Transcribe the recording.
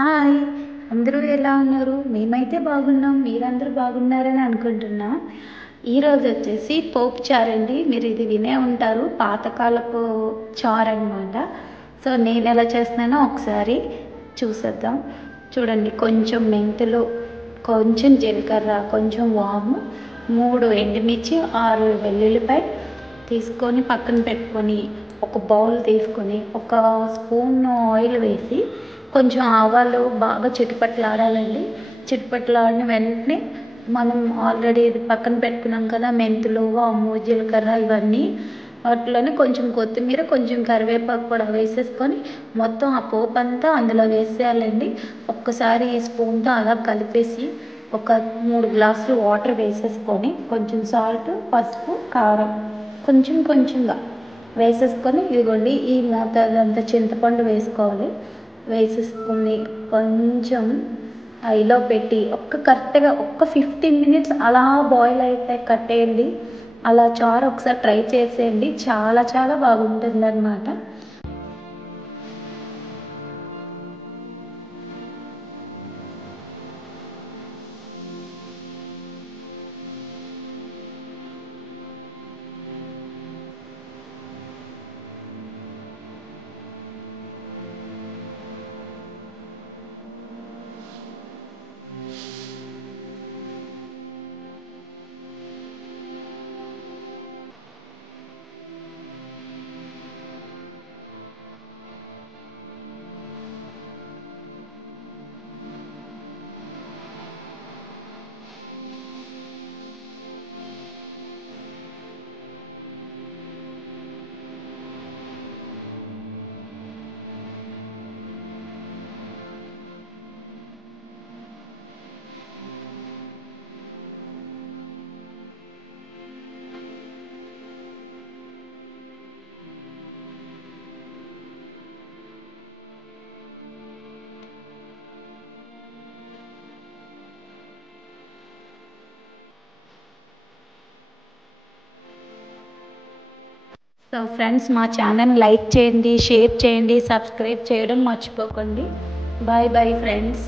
Hi! అందరూ ఎలా ఉన్నారు? మేమైతే బాగున్నాం. మీరందరూ బాగున్నారని అనుకుంటున్నా. ఈరోజొచ్చేసి పోపు చారండి. మీరు ఇది వినే ఉంటారు. పాతకాలపు చారనమాట. సో, నేనెలా చేస్తున్నానో ఒకసారి చూసేద్దాం. చూడండి, కొంచెం మెంతులు, కొంచెం జీలకర్ర, కొంచెం వాము, 3 ఎండుమిర్చి, 6 వెల్లుల్లిపాయ తీసుకొని పక్కన పెట్టుకొని, ఒక బౌల్ తీసుకొని, ఒక స్పూన్ ఆయిల్ వేసి, కొంచెం ఆవాలు బాగా చిటపటలాడాలండి. చిటపటలాడిన వెంటనే మనం ఆల్రెడీ ఇది పక్కన పెట్టుకున్నాం కదా, మెంతులు, వాము, జీలకర్ర ఇవన్నీ. వాటిలోనే కొంచెం కొత్తిమీర, కొంచెం కరివేపాకు కూడా వేసేసుకొని మొత్తం ఆ పోపు అంతా అందులో వేసేయాలండి. ఒక్కసారి ఈ స్పూన్తో అలా కలిపేసి ఒక 3 గ్లాసులు వాటర్ వేసేసుకొని, కొంచెం సాల్ట్, పసుపు, కారం కొంచెం కొంచెంగా వేసేసుకొని, ఇదిగోండి ఈ మోతాదంతా చింతపండు వేసుకోవాలి. వేసేసుకొని కొంచెం హైలో పెట్టి కరెక్ట్గా 15 మినిట్స్ అలా బాయిల్ అయితే కట్టేయండి. అలా చారు ఒకసారి ట్రై చేసేయండి. చాలా చాలా బాగుంటుందన్నమాట. సో ఫ్రెండ్స్, మా ఛానల్ లైక్ చేయండి, షేర్ చేయండి, సబ్స్క్రైబ్ చేయడం మర్చిపోకండి. Bye bye friends.